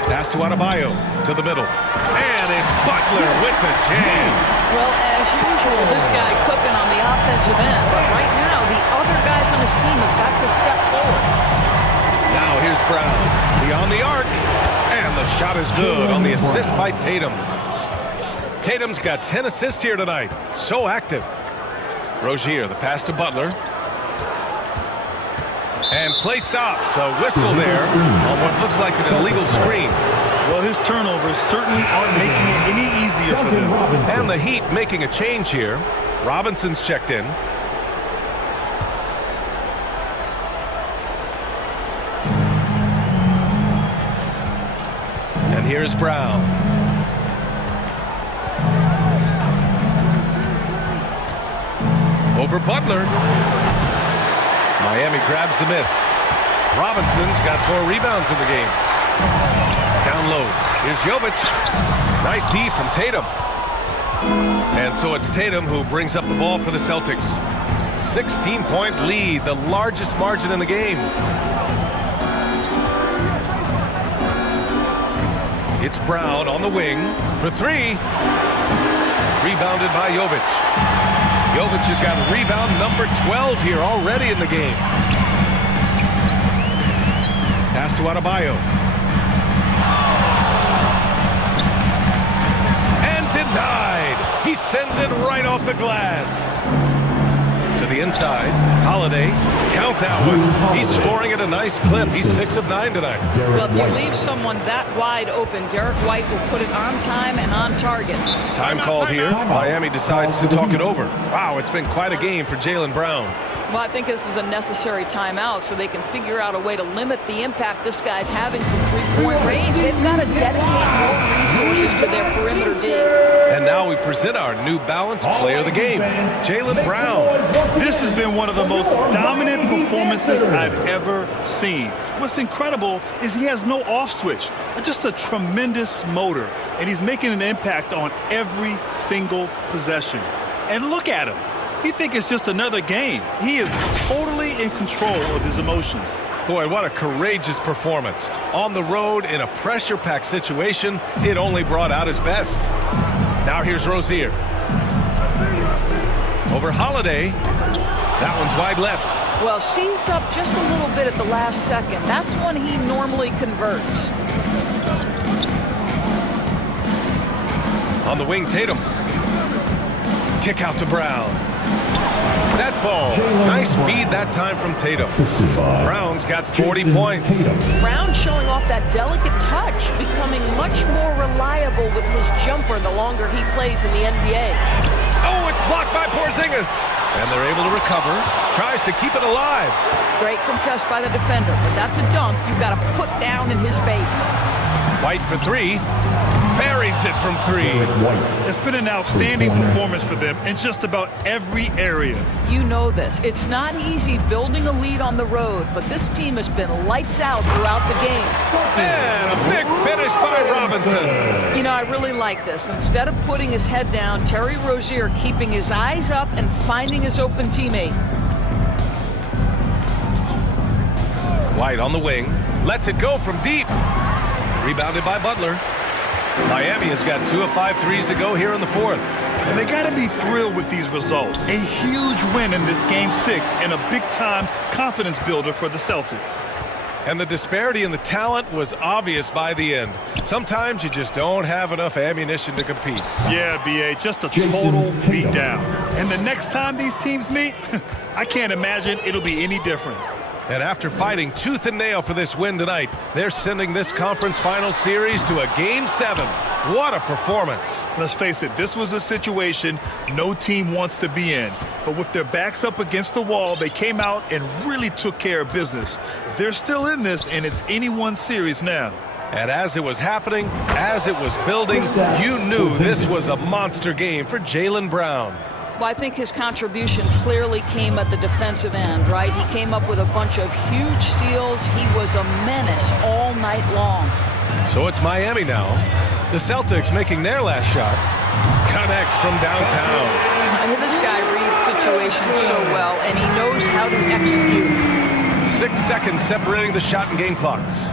Pass to Adebayo to the middle. And it's Butler with the jam. Well, as usual, this guy cooking on the offensive end. But right now, the other guys on his team have got to step forward. Now here's Brown. Beyond the arc. And the shot is good on the assist by Tatum. Tatum's got 10 assists here tonight. So active. Rozier, the pass to Butler. And play stops. A whistle there on what looks like an illegal screen. Well, his turnovers certainly aren't making it any easier for them. And the Heat making a change here. Robinson's checked in. And here's Brown. Over Butler. Miami grabs the miss. Robinson's got 4 rebounds in the game. Down low. Here's Jovic. Nice D from Tatum. And so it's Tatum who brings up the ball for the Celtics. 16-point lead, the largest margin in the game. It's Brown on the wing for 3. Rebounded by Jovic. Jovic has got rebound number 12 here already in the game. Pass to Adebayo. And denied. He sends it right off the glass. To the inside. Holiday. Count that one. He's scoring at a nice clip. He's 6 of 9 tonight. Well, if you leave someone that wide open, Derek White will put it on time and on target. Time called here. Miami decides to talk it over. Wow, it's been quite a game for Jaylen Brown. Well, I think this is a necessary timeout so they can figure out a way to limit the impact this guy's having from three-point range. They've got to dedicate more resources to their perimeter D. And now we present our new balanced player of the game, Jaylen Brown. This has been one of the most dominant performances I've ever seen. What's incredible is he has no off switch, just a tremendous motor, and he's making an impact on every single possession. And look at him. You think it's just another game. He is totally in control of his emotions. Boy, what a courageous performance. On the road in a pressure-packed situation, it only brought out his best. Now here's Rozier. Over Holiday. That one's wide left. Well, seized up just a little bit at the last second. That's when he normally converts. On the wing, Tatum. Kick out to Brown. That falls. Nice feed that time from Tatum. Brown's got 40 points. Brown showing off that delicate touch, becoming much more reliable with his jumper the longer he plays in the NBA. Oh, it's blocked by Porzingis. And they're able to recover. Tries to keep it alive. Great contest by the defender, but that's a dunk you've got to put down in his face. White for three. Buries it from three. It's been an outstanding performance for them in just about every area. You know this. It's not easy building a lead on the road, but this team has been lights out throughout the game. And a big finish by Robinson. You know, I really like this. Instead of putting his head down, Terry Rozier keeping his eyes up and finding his open teammate. White on the wing. Lets it go from deep. Rebounded by Butler. Miami has got 2 of 5 threes to go here in the fourth. And they got to be thrilled with these results. A huge win in this Game 6 and a big-time confidence builder for the Celtics. And the disparity in the talent was obvious by the end. Sometimes you just don't have enough ammunition to compete. Yeah, B.A., just a total beatdown. And the next time these teams meet, I can't imagine it'll be any different. And after fighting tooth and nail for this win tonight, they're sending this conference final series to a Game 7. What a performance. Let's face it, this was a situation no team wants to be in. But with their backs up against the wall, they came out and really took care of business. They're still in this, and it's anyone's series now. And as it was happening, as it was building, you knew this was a monster game for Jaylen Brown. Well, I think his contribution clearly came at the defensive end, right? He came up with a bunch of huge steals. He was a menace all night long. So it's Miami now. The Celtics making their last shot. Connects from downtown. This guy reads situations so well, and he knows how to execute. 6 seconds separating the shot and game clocks.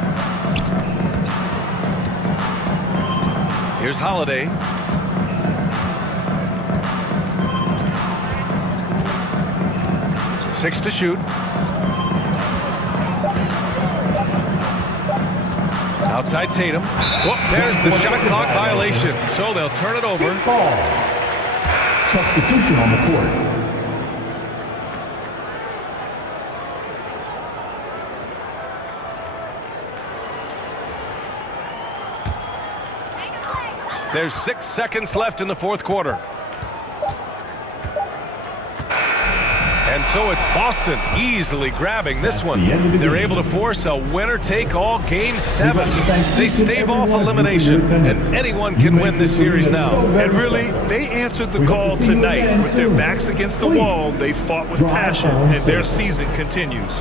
Here's Holiday. Six to shoot. Outside Tatum. Whoop, there's the shot clock violation. So they'll turn it over. Substitution on the court. There's 6 seconds left in the fourth quarter. And so it's Boston easily grabbing this one. They're able to force a winner-take-all Game 7. They stave off elimination, and anyone can win this series now. And really, they answered the call tonight. With their backs against the wall, they fought with passion, and their season continues.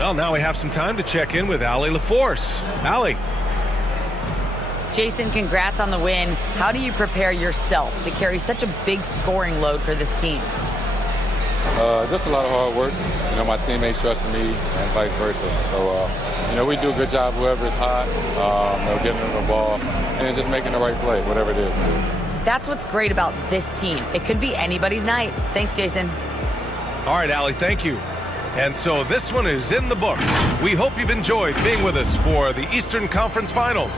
Well, now we have some time to check in with Allie LaForce. Allie. Jason, congrats on the win. How do you prepare yourself to carry such a big scoring load for this team? Just a lot of hard work. You know, my teammates trusting me and vice versa. So, you know, we do a good job, whoever is hot, getting them the ball, and just making the right play, whatever it is. That's what's great about this team. It could be anybody's night. Thanks, Jason. All right, Allie, thank you. And so this one is in the books. We hope you've enjoyed being with us for the Eastern Conference Finals.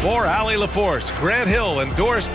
For Allie LaForce, Grant Hill, and Doris